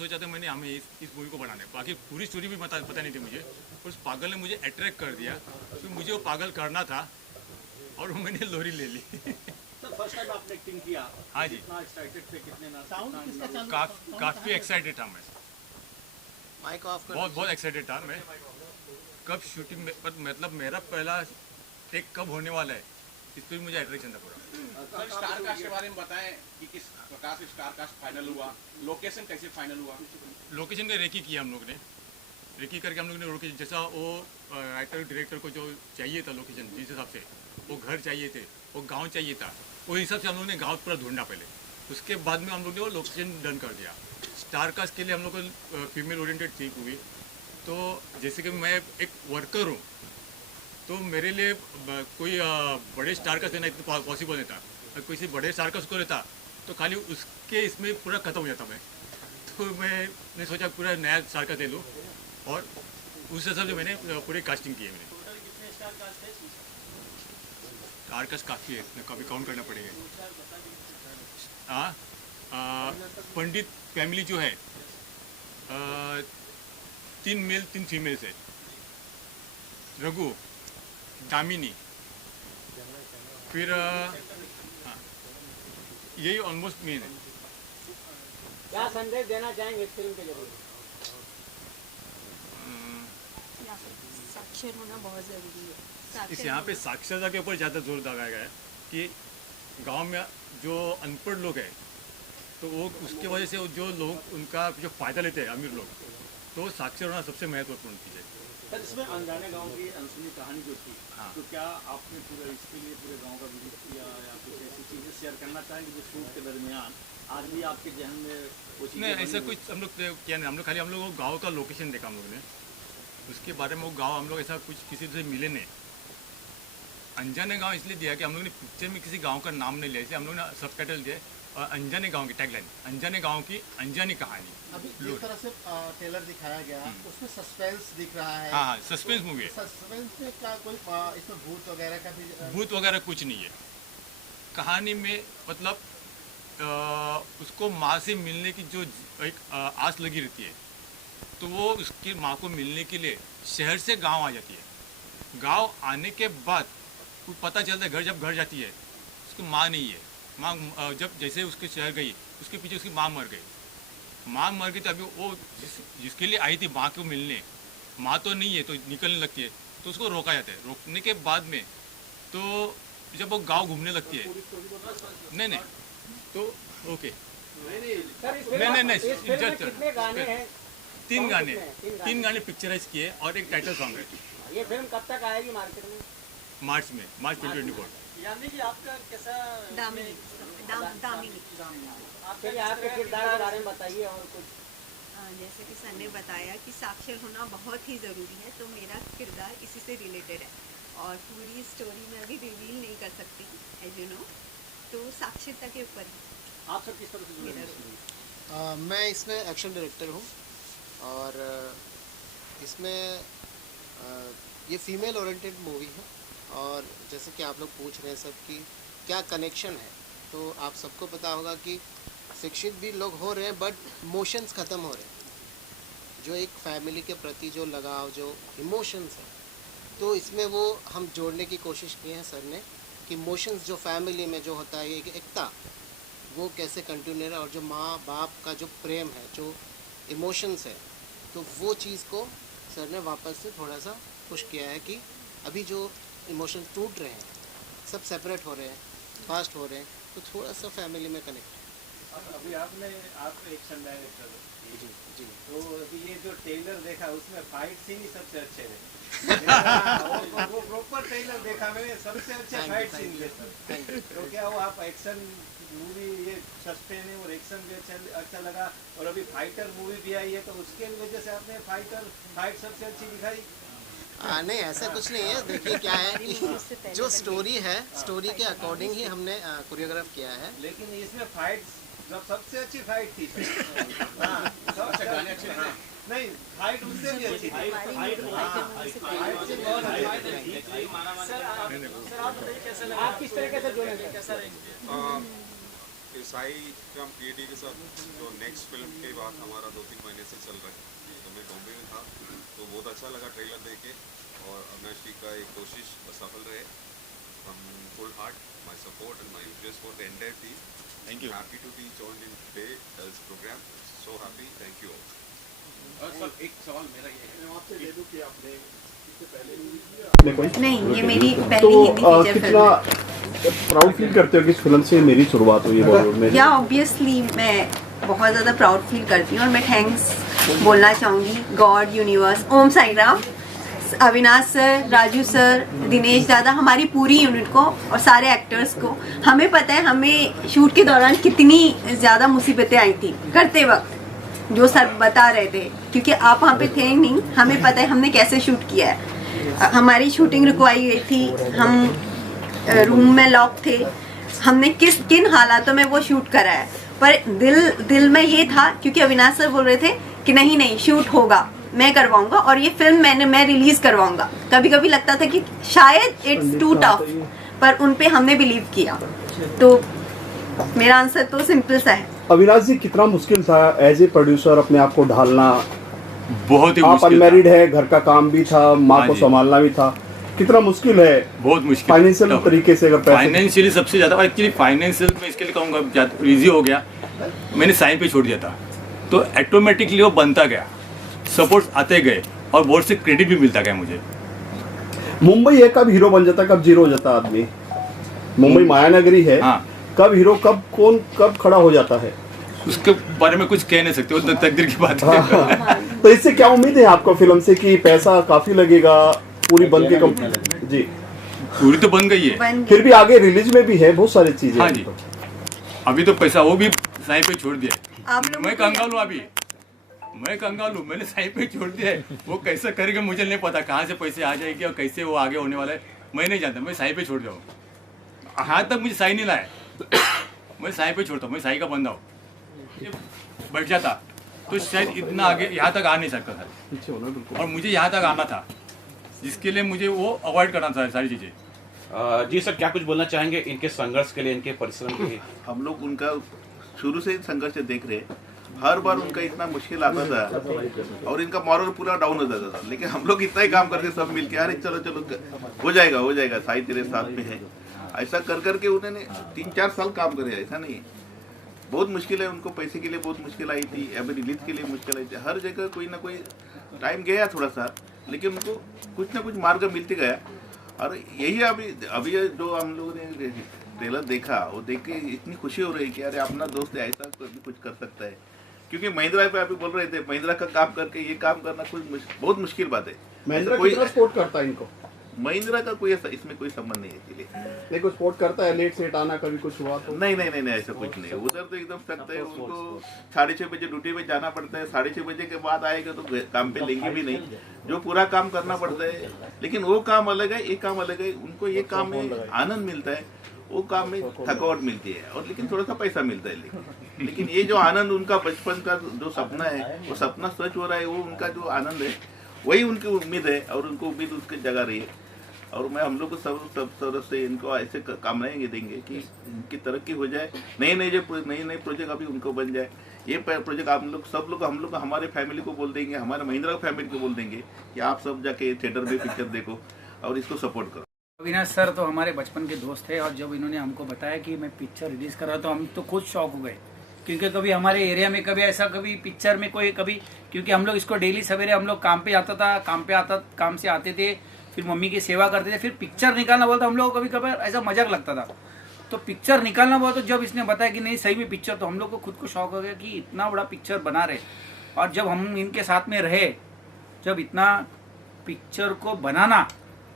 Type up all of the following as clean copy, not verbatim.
सोचा था मैंने हमें इस मूवी को बनाना है, बाकी पूरी स्टोरी भी पता नहीं थी मुझे। उस पागल ने मुझे अट्रैक्ट कर दिया, तो मुझे वो पागल करना था और मैंने लोरी ले ली। सर फर्स्ट टाइम आपने एक्टिंग किया, हाँ जी, कितना एक्साइटेड थे, कितने ना काफ़ी एक्साइटेड था मैं, माइक ऑफ कर बहुत एक्साइटेड था मैं। कब शूटिंग में मतलब मेरा पहला टेक कब होने वाला है, इस पर मुझे अट्रैक्शन था पूरा। सर स्टार कास्ट के बारे में बताएं कि किस प्रकार से स्टार कास्ट फाइनल हुआ, लोकेशन कैसे फाइनल हुआ? लोकेशन का रेकी किया हम लोग ने, रेकी करके हम लोग ने लोकेशन जैसा वो राइटर डायरेक्टर को जो चाहिए था लोकेशन, जिस हिसाब से वो घर चाहिए थे, वो गांव चाहिए था, वो हिसाब से हम लोग ने गांव पूरा ढूंढा पहले। उसके बाद में हम लोग ने वो लोकेशन डन कर दिया। स्टार कास्ट के लिए हम लोग को फीमेल ओरिएंटेड थी मूवी, तो जैसे कि मैं एक वर्कर हूँ, तो मेरे लिए कोई बड़े स्टार कास्ट देना इतना पॉसिबल नहीं था। अगर किसी बड़े स्टार कास्ट को लेता तो खाली उसके इसमें पूरा ख़त्म हो जाता मैं, तो मैंने सोचा पूरा नया स्टार कास्ट ले लूँ, और उस हिसाब से मैंने पूरी कास्टिंग की है। मैंने स्टार कास्ट काफ़ी है, कभी काउंट करना पड़ेगा। हाँ, पंडित फैमिली जो है 3 मेल 3 फीमेल्स है, रघु, दामिनी, फिर हाँ, यही ऑलमोस्ट मेन है। क्या संदेश देना चाहेंगे इस फिल्म के जरिए? साक्षर होना बहुत ज़रूरी है। इस यहाँ पे साक्षरता के ऊपर ज़्यादा जोर लगाया गया है कि गांव में जो अनपढ़ लोग हैं, तो वो उसके वजह से जो लोग उनका जो फ़ायदा लेते हैं अमीर लोग, तो साक्षर होना सबसे महत्वपूर्ण चीज़ है। सर इसमें अनजाने गांव की अनसुनी कहानी जो थी, हाँ। तो क्या आपने पूरा इसके लिए पूरे गांव का विजिट किया या कुछ ऐसी चीज़ें शेयर करना चाहेंगे जो शूट के दरमियान आज भी आपके जहन में वो चीज़ें नहीं, बनी ऐसा हुई? कुछ हम लोग किया नहीं। हम लोग खाली वो गांव का लोकेशन देखा हम लोग ने, उसके बारे में वो गांव हम लोग ऐसा कुछ किसी से मिले नहीं। अनजाने गांव इसलिए दिया कि हम लोग ने पिक्चर में किसी गांव का नाम नहीं लिया, इसलिए हम लोग ने सब टाइटल दिया और अनजाने गांव की टैगलाइन, अनजाने गांव की अनजानी कहानी। अभी जिस तरह से ट्रेलर दिखाया गया उसमें सस्पेंस दिख रहा है। हाँ, सस्पेंस मूवी है। सस्पेंस में क्या कोई इसमें भूत वगैरह का भी भूत वगैरह कुछ नहीं है कहानी में। मतलब उसको माँ से मिलने की जो एक आस लगी रहती है, तो वो उसकी माँ को मिलने के लिए शहर से गांव आ जाती है। गांव आने के बाद पता चलता है जब घर जाती है उसकी माँ नहीं है। माँ जब जैसे उसके शहर गई, उसके पीछे उसकी माँ मर गई। माँ मर गई तो अभी वो जिसके लिए आई थी माँ को मिलने, माँ तो नहीं है, तो निकलने लगती है, तो उसको रोका जाता है। रोकने के बाद में तो जब वो गांव घूमने लगती है, नहीं तो ओके, नहीं कितने गाने हैं? 3 गाने पिक्चराइज किए और एक टाइटल सॉन्ग है। ये फिल्म कब तक आएगी मार्केट में? मार्च 2024। यानी कि आपका कैसा दामिनी चलिए आपके किरदार के बारे में बताइए और कुछ। जैसे कि सर ने बताया कि साक्षर होना बहुत ही ज़रूरी है, तो मेरा किरदार इसी से रिलेटेड है और पूरी स्टोरी में अभी रिवील नहीं कर सकती एज यू नो, तो साक्षरता के ऊपर है। आप सब किस तरह से जुड़े हैं इसमें? मैं इसमें एक्शन डायरेक्टर हूँ और इसमें ये फीमेल ओरिएंटेड मूवी है। और जैसे कि आप लोग पूछ रहे हैं सब कि क्या कनेक्शन है, तो आप सबको पता होगा कि शिक्षित भी लोग हो रहे हैं बट इमोशंस ख़त्म हो रहे हैं। जो एक फैमिली के प्रति जो लगाव, जो इमोशंस है, तो इसमें वो हम जोड़ने की कोशिश की है सर ने कि इमोशंस जो फैमिली में जो होता है, एक एकता, वो कैसे कंटिन्यू रहे, और जो माँ बाप का जो प्रेम है, जो इमोशंस है, तो वो चीज़ को सर ने वापस से थोड़ा सा पुश किया है कि अभी जो इमोशंस टूट रहे हैं, सब सेपरेट हो रहे हैं, फास्ट हो रहे हैं, तो थोड़ा सा फैमिली में कनेक्ट। अभी आप एक्शन डायरेक्टर जी जी। तो अभी ये जो ट्रेलर देखा उसमें फाइट सीन ही सबसे अच्छे रहे। वो प्रॉपर ट्रेलर देखा मैंने, सबसे अच्छे फाइट सीन थे। तो क्या वो आप एक्शन मूवी, ये सस्पेंस है और एक्शन भी अच्छा लगा, और अभी फाइटर मूवी भी आई है, तो उसके वजह से आपने फाइट सबसे अच्छी दिखाई? नहीं, ऐसा कुछ नहीं है। देखिए क्या है कि जो स्टोरी है, स्टोरी के अकॉर्डिंग ही हमने कोरियोग्राफ किया है। लेकिन इसमें फाइट जब सबसे अच्छी फाइट थी। हाँ, सबसे गाने अच्छे हाँ। नहीं, फाइट उससे भी अच्छी थी। सर आप किस तरीके से जुड़े? कैसा साई का पीएडी के साथ जो नेक्स्ट फिल्म के बाद हमारा 2-3 महीने से चल रहा है, तो मैं बॉम्बे में था तो बहुत अच्छा लगा ट्रेलर देख के, और अविनाश जी का एक कोशिश सफल रहे। From full heart my support and my wishes for the entire team. Thank you. Happy to be joined in today this programme, so happy, thank you all. Sir एक सवाल मेरा ये है, आपसे ले दूं कि आपने इससे पहले मूवी की? नहीं, ये मेरी तो पहली हिंदी फीचर कितना फिल्म प्राउड फील करते हो कि इस फिल्म से मेरी शुरुआत हुई है बॉलीवुड में? है। या ऑब्वियसली मैं बहुत ज़्यादा प्राउड फील करती हूँ और मैं थैंक्स बोलना चाहूँगी गॉड, यूनिवर्स, ओम साई राम, अविनाश सर, राजू सर, दिनेश दादा, हमारी पूरी यूनिट को और सारे एक्टर्स को। हमें पता है हमें शूट के दौरान कितनी ज़्यादा मुसीबतें आई थी करते वक्त, जो सर बता रहे थे, क्योंकि आप वहाँ पे थे ही नहीं। हमें पता है हमने कैसे शूट किया है। हमारी शूटिंग रुकवाई गई थी, हम रूम में लॉक थे, हमने किन हालातों में वो शूट करा है। पर दिल में ये था, क्योंकि अविनाश सर बोल रहे थे कि नहीं शूट होगा, मैं करवाऊंगा और ये फिल्म मैं रिलीज करवाऊंगा। कभी कभी लगता था कि शायद इट्स टू टफ, पर उन पे हमने बिलीव किया। तो मेरा आंसर तो सिंपल सा है। अविनाश जी, कितना मुश्किल था एज ए प्रोड्यूसर अपने आप को ढालना? बहुत ही आप मुश्किल अनमैरिड है, घर का काम भी था, माँ हाँ को जी। संभालना भी था, कितना मुश्किल है बहुत मुश्किल। फाइनेंशियल तरीके से? अगर पैसे फाइनेंशियली सबसे ज़्यादा, एक्चुअली फाइनेंशियल में इसके लिए कहूँगा इजी हो गया, मैंने साइन पे छोड़ दिया था, तो ऑटोमेटिकली वो बनता गया, सपोर्ट आते गए और बहुत से क्रेडिट भी मिलता गया मुझे। मुंबई है, कब हीरो बन जाता, कब जीरो हो जाता आदमी? मुंबई मायानगरी है, हाँ। कब हीरो, कब खड़ा हो जाता है? उसके बारे में कुछ कह नहीं सकते, वो तकदीर की बात है। तो इससे क्या उम्मीद है आपको फिल्म से कि पैसा काफी लगेगा, पूरी बन के कंप्लीट? जी, पूरी तो बन गई है, बन फिर भी आगे रिलीज में भी है बहुत सारी चीजें। हाँ जी। अभी तो पैसा वो भी साइन पे छोड़ दिया। आप लोगों मैं को कंगाल हूँ अभी, मैं कंगाल हूँ, मैंने साइन पे छोड़ दिया है। वो कैसे करेगा मुझे नहीं पता, कहाँ से पैसे आ जाएंगे और कैसे वो आगे होने वाला है मैं नहीं जानता। मैं साइन पे छोड़ दिया हूँ, हाथ तक मुझे साइन नहीं लाए, मैं साइन पे छोड़ता हूँ, मैं साइन का बंदा हूँ। ये बैठ जाता तो शायद इतना आगे यहाँ तक आ नहीं सकता था, पीछे होना बिल्कुल। और मुझे यहाँ तक आना था, जिसके लिए मुझे वो अवॉइड करना था सारी चीज़ें। जी सर क्या कुछ बोलना चाहेंगे इनके संघर्ष के लिए, इनके परिश्रम के लिए? हम लोग उनका शुरू से ही संघर्ष देख रहे हैं, हर बार उनका इतना मुश्किल आता था और इनका मॉरल पूरा डाउन हो जाता था, लेकिन हम लोग इतना ही काम करके सब मिलके, अरे चलो चलो हो जाएगा, साई तेरे साथ में है, ऐसा कर करके उन्होंने 3-4 साल काम करे। ऐसा नहीं है, बहुत मुश्किल है, उनको पैसे के लिए बहुत मुश्किल आई थी, अभी रिलीज के लिए मुश्किल आई थी, हर जगह कोई ना कोई टाइम गया थोड़ा सा, लेकिन उनको कुछ ना कुछ मार्ग मिलते गया। और यही अभी जो हम लोगों ने ट्रेलर देखा, वो देख के इतनी खुशी हो रही है कि अरे अपना दोस्त है, ऐसा कुछ कर सकता है। क्योंकि महिंद्रा पे अभी बोल रहे थे, महिंद्रा का काम करके ये काम करना बहुत मुश्किल बात है। महिंद्रा कोई कितना सपोर्ट करता है इनको? महिंद्रा का कोई इसमें कोई संबंध नहीं है इसलिए। देखो सपोर्ट करता है, लेट सेट आना, कभी कुछ हुआ तो? नहीं, ऐसा कुछ नहीं, उधर तो एकदम सख्त है। उनको 6:30 बजे ड्यूटी पे जाना पड़ता है, 6:30 बजे के बाद आएगा तो काम पे लेंगे भी नहीं, जो पूरा काम करना पड़ता है। लेकिन वो काम अलग है, ये काम अलग है। उनको ये काम में आनंद मिलता है, वो काम में थकावट मिलती है, और लेकिन थोड़ा सा पैसा मिलता है। लेकिन ये जो आनंद उनका बचपन का जो सपना है, वो सपना सच हो रहा है, वो उनका जो आनंद है वही उनकी उम्मीद है, और उनको उम्मीद उसकी जगह रही है। और मैं हम लोग को सब तरह से इनको ऐसे कामनाएं देंगे कि इनकी तरक्की हो जाए, नए प्रोजेक्ट अभी उनको बन जाए। ये प्रोजेक्ट हम लोग हमारे फैमिली को बोल देंगे, हमारे महिंद्रा फैमिली को बोल देंगे कि आप सब जाके थिएटर में पिक्चर देखो और इसको सपोर्ट करो। अविनाश सर तो हमारे बचपन के दोस्त थे, और जब इन्होंने हमको बताया कि मैं पिक्चर रिलीज कर रहा हूँ तो हम तो खुद शॉक हो गए, क्योंकि कभी हमारे एरिया में कभी पिक्चर में कभी क्योंकि हम लोग इसको डेली सवेरे हम लोग काम काम से आते थे, फिर मम्मी की सेवा करते थे, फिर पिक्चर निकालना बोलता हम लोग को कभी ऐसा मजाक लगता था। तो पिक्चर निकालना बोला, तो जब इसने बताया कि नहीं सही में पिक्चर, तो हम लोग को खुद को शौक हो गया कि इतना बड़ा पिक्चर बना रहे। और जब हम इनके साथ में रहे, जब इतना पिक्चर को बनाना,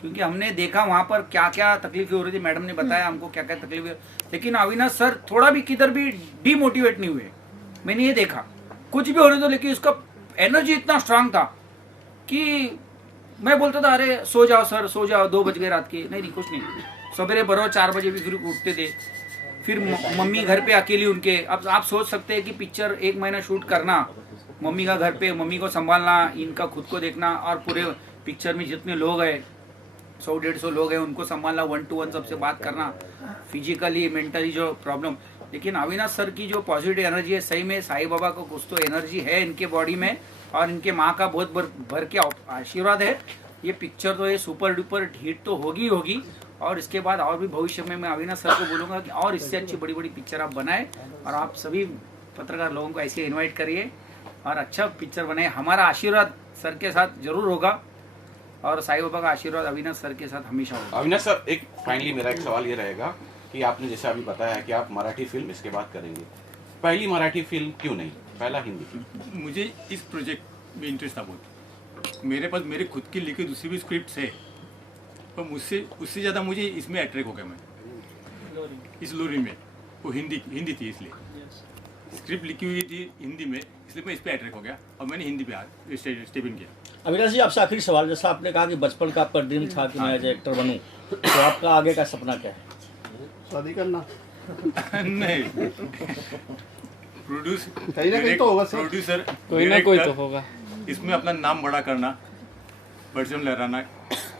क्योंकि हमने देखा वहाँ पर क्या क्या तकलीफें हो रही थी, मैडम ने बताया हमको क्या क्या तकलीफें, लेकिन अविनाश सर थोड़ा भी किधर भी डीमोटिवेट नहीं हुए। मैंने ये देखा कुछ भी हो रही तो, लेकिन उसका एनर्जी इतना स्ट्रांग था कि मैं बोलता था अरे सो जाओ सर, सो जाओ, 2 बज गए रात के। नहीं कुछ नहीं, सवेरे बरो 4 बजे भी फिर उठते थे। फिर मम्मी घर पे अकेली उनके, अब आप सोच सकते हैं कि पिक्चर 1 महीना शूट करना, मम्मी का घर पे, मम्मी को संभालना, इनका खुद को देखना, और पूरे पिक्चर में जितने लोग हैं 100-150 लोग हैं उनको संभालना, 1-to-1 सबसे बात करना, फिजिकली मेंटली जो प्रॉब्लम, लेकिन अविनाश सर की जो पॉजिटिव एनर्जी है, सही में साईं बाबा को कुछ तो एनर्जी है इनके बॉडी में, और इनके माँ का बहुत भर के आशीर्वाद है। ये पिक्चर तो ये सुपर डुपर हिट तो होगी होगी, और इसके बाद और भी भविष्य में मैं अविनाश सर को बोलूँगा कि और इससे अच्छी बड़ी बड़ी पिक्चर आप बनाए, और आप सभी पत्रकार लोगों को ऐसे इन्वाइट करिए और अच्छा पिक्चर बनाए। हमारा आशीर्वाद सर के साथ जरूर होगा, और साईं बाबा का आशीर्वाद अविनाश सर के साथ हमेशा होगा। अविनाश सर, एक फाइनली मेरा एक सवाल ये रहेगा कि आपने जैसे अभी बताया कि आप मराठी फिल्म इसके बाद करेंगे, पहली मराठी फिल्म क्यों नहीं, पहला हिंदी? मुझे इस प्रोजेक्ट में इंटरेस्ट था बहुत। मेरे पास मेरे खुद की लिखी दूसरी भी स्क्रिप्ट है, पर उससे ज़्यादा मुझे इसमें अट्रैक्ट हो गया मैं, इस लोरी में। वो हिंदी थी, इसलिए स्क्रिप्ट लिखी हुई थी हिंदी में, इसलिए मैं इस पर अट्रैक्ट हो गया और मैंने हिंदी पे स्टेप इन किया। अविनाश जी, आपसे आखिरी सवाल, जैसा आपने कहा कि बचपन का आपका ड्रीम था कि मैं एज एक्टर बनूं, तो आपका आगे का सपना क्या है? शादी करना? नहीं, कहीं ना कहीं तो होगा सर। प्रोड्यूसर कोई ना कोई तो होगा। इसमें अपना नाम बड़ा करना, परचम लहराना,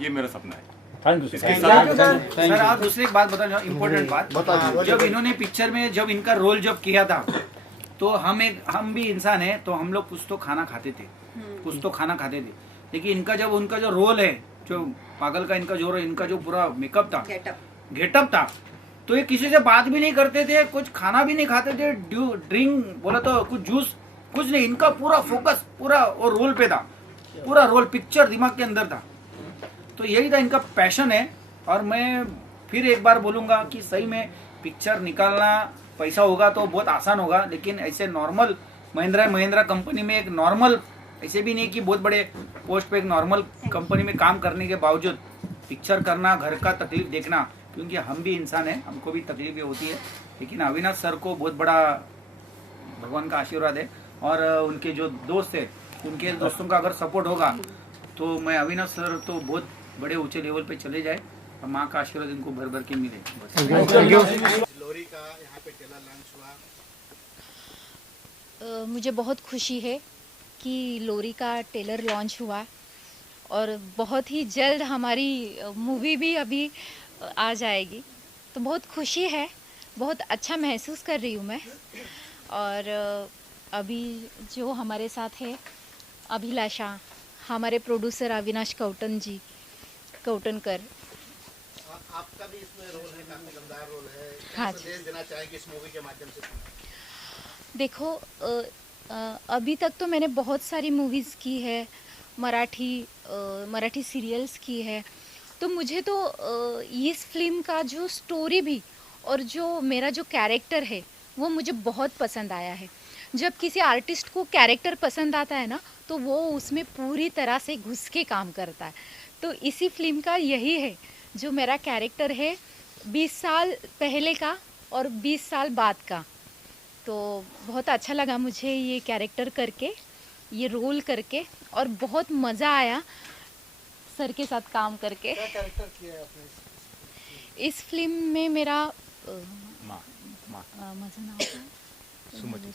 ये मेरा सपना है। थैंक यू इसके सर। साथ सर आप दूसरी एक बात बताना, इम्पोर्टेंट बात, जब इन्होंने पिक्चर में जब इनका रोल जब किया था, तो हम भी इंसान है, तो हम लोग कुछ तो खाना खाते थे, लेकिन इनका जो रोल है, जो पागल का इनका जो पूरा मेकअप था, गेटअप था, तो ये किसी से बात भी नहीं करते थे, कुछ खाना भी नहीं खाते थे, ड्रिंक बोला तो कुछ जूस कुछ नहीं, इनका पूरा फोकस पूरा वो रोल पे था, पूरा रोल पिक्चर दिमाग के अंदर था। तो यही था इनका पैशन है। और मैं फिर एक बार बोलूँगा कि सही में पिक्चर निकालना, पैसा होगा तो बहुत आसान होगा, लेकिन ऐसे नॉर्मल महिंद्रा कंपनी में एक नॉर्मल, ऐसे भी नहीं कि बहुत बड़े पोस्ट पे, एक नॉर्मल कंपनी में काम करने के बावजूद पिक्चर करना, घर का तकलीफ देखना, क्योंकि हम भी इंसान हैं, हमको भी तकलीफें होती है। लेकिन अविनाश सर को बहुत बड़ा भगवान का आशीर्वाद है, और उनके जो दोस्त है, उनके दोस्तों का अगर सपोर्ट होगा तो मैं अविनाश सर तो बहुत बड़े ऊंचे लेवल पे चले जाए, और माँ का आशीर्वाद इनको भर भर के मिले। लोरी का यहाँ पे ट्रेलर लॉन्च हुआ, मुझे बहुत खुशी है कि लोरी का ट्रेलर लॉन्च हुआ, और बहुत ही जल्द हमारी मूवी भी अभी आ जाएगी, तो बहुत खुशी है, बहुत अच्छा महसूस कर रही हूँ मैं। और अभी जो हमारे साथ है अभिलाषा, हमारे प्रोड्यूसर अविनाश कौटनकर, आपका भी इसमें रोल है, काफी दमदार रोल है। हाँ क्या संदेश देना चाहेंगे इस मूवी के माध्यम से? देखो, अभी तक तो मैंने बहुत सारी मूवीज़ की है, मराठी सीरियल्स की है, तो मुझे तो इस फिल्म का जो स्टोरी भी और जो मेरा जो कैरेक्टर है वो मुझे बहुत पसंद आया है। जब किसी आर्टिस्ट को कैरेक्टर पसंद आता है ना, तो वो उसमें पूरी तरह से घुस के काम करता है। तो इसी फिल्म का यही है, जो मेरा कैरेक्टर है 20 साल पहले का और 20 साल बाद का। तो बहुत अच्छा लगा मुझे ये कैरेक्टर करके, ये रोल करके, और बहुत मज़ा आया सर के साथ काम करके। क्या कैरेक्टर किया है आपने इस फिल्म में? मेरा सुमति।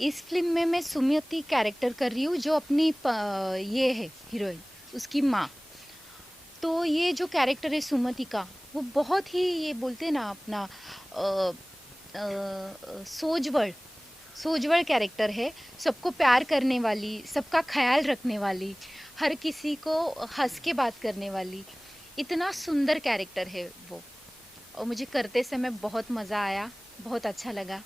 इस फिल्म में मैं सुमति कैरेक्टर कर रही हूँ, जो अपनी ये है हीरोइन, उसकी माँ। तो ये जो कैरेक्टर है सुमति का, वो बहुत ही, ये बोलते हैं ना अपना सोजवड़ कैरेक्टर है, सबको प्यार करने वाली, सबका ख्याल रखने वाली, हर किसी को हंस के बात करने वाली, इतना सुंदर कैरेक्टर है वो। और मुझे करते समय बहुत मज़ा आया, बहुत अच्छा लगा।